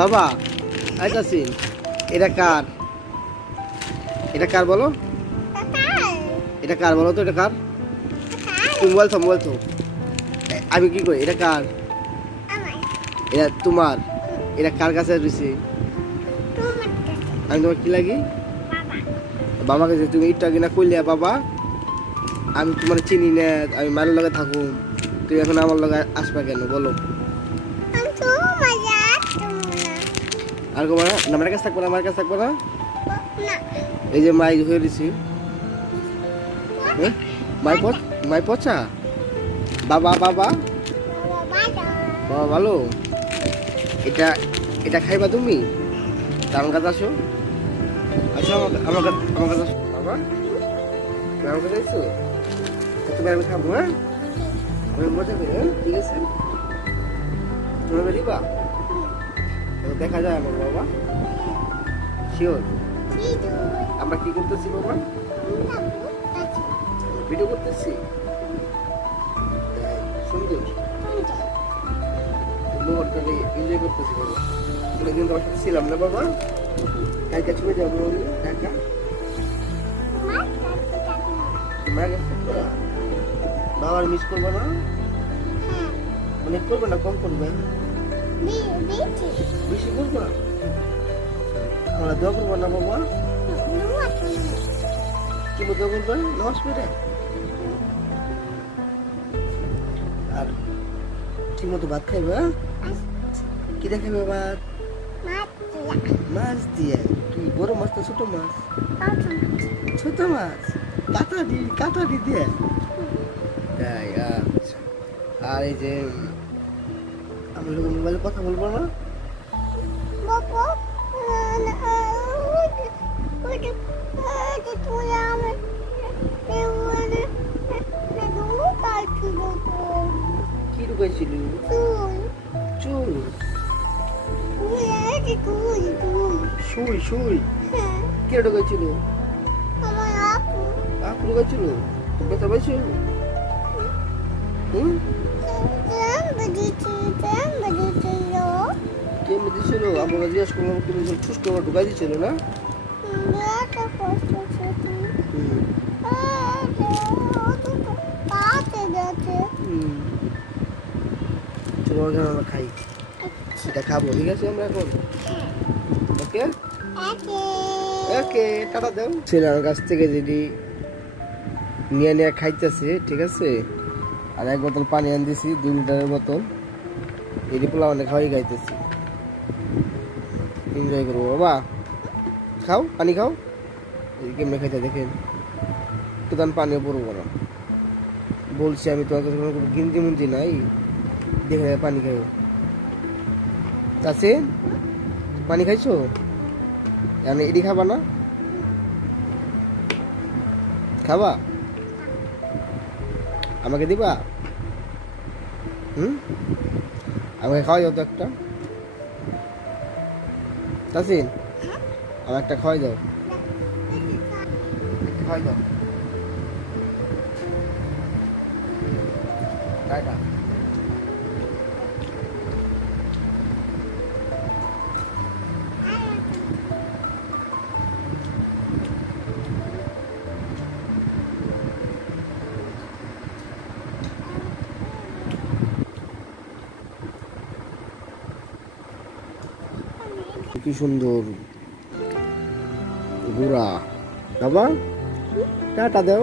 বাবা আইতাছি। এটা কার? এটা কার বলো? এটা কার বলো তো? এটা কার? তুমি বলছো বলছো আমি কি করি? এটা কার? এটা তোমার? এটা কার কাছে রয়েছে? আমি তোমার কি লাগি? বাবা কাছে। তুমি ইটা কিনা কইলিয়া বাবা আমি তোমার চিনি না, আমি মায়ের লগে থাকুম, তুই এখন আমার লগে আসবা কেন বলো? আর কো না আমার কাছে থাকবো না, আমার কাছে থাকবো না। এই যে মাই হয়ে দিছি। মাই পচা। বাবা বাবা বাবা ভালো। এটা এটা খাইবা তুমি? আমার কাছে আসো, আসো আমার কাছে আসো বাবা। আমার কাছে আসো, তুমি আমি খাবো। হ্যাঁ আমি মজা করি। হ্যাঁ ঠিক আছে, তুমি বেরিবা দেখা যায় আমার বাবা। শিওর? আমরা কি করতেছি বাবা? ভিডিও করতেছি। সুন্দর এনজয় করতেছি বাবা। অনেকদিন তোমার সাথে ছিলাম না বাবা। একা ছুটে যাবো একা। বাবার মিস করবো না? অনেক করবে না, কম করবে? বেশি করবো না? আমরা দোয়া করবো না বাবা? কি দোয়া করবে? নামাজ পড়ে আর ঠিক মতো ভাত খাইবে? কি দেখাবে ভাত? মাছ দিয়ে? কি বড় মাছ তো ছোট মাছ? ছোট মাছ কাটারি দিয়ে? তাই আচ্ছা। আর এই যে আমি লোক মোবাইলে কথা বলবো না? কি ঢুকাইছিল? চুল? সুই সুই? কে ঢুকাইছিল? আপু ঢুকাইছিল? ব্যথা পাইছো? কেমন দিছিল? আমরা জিজ্ঞাসা করলাম, তুমি ঠুস করে ঢুকাই দিছিল না? চলো এখন আমরা খাই। এটা খাবো, ঠিক আছে? আমরা এখন ওকে ওকে টাটা দাও। ছেলের কাছ থেকে যদি নিয়ে নিয়ে খাইতেছে, ঠিক আছে? আর এক বোতল পানি আন দিছি, 2 লিটারের বোতল। এটি পোলা অনেক খাওয়াই খাইতেছি। এনজয় করবো বাবা। খাও, পানি খাও। কেমনে খাইতে দেখেন, একটু দান পানিও পড়বো না। বলছি আমি তোমার কাছে কোনো গিনতি মুন্তি নাই, দেখে পানি খাইও। আছে পানি খাইছো? আমি এটি খাবা না? খাবা? আমাকে দিবা? আমাকে খাওয়াই দাও তো একটা। তাসিন আমার একটা খাওয়াই দাও, খাওয়াই দাও। টাটা। কি সুন্দর ঘোড়া বাবা, টাটা দাও।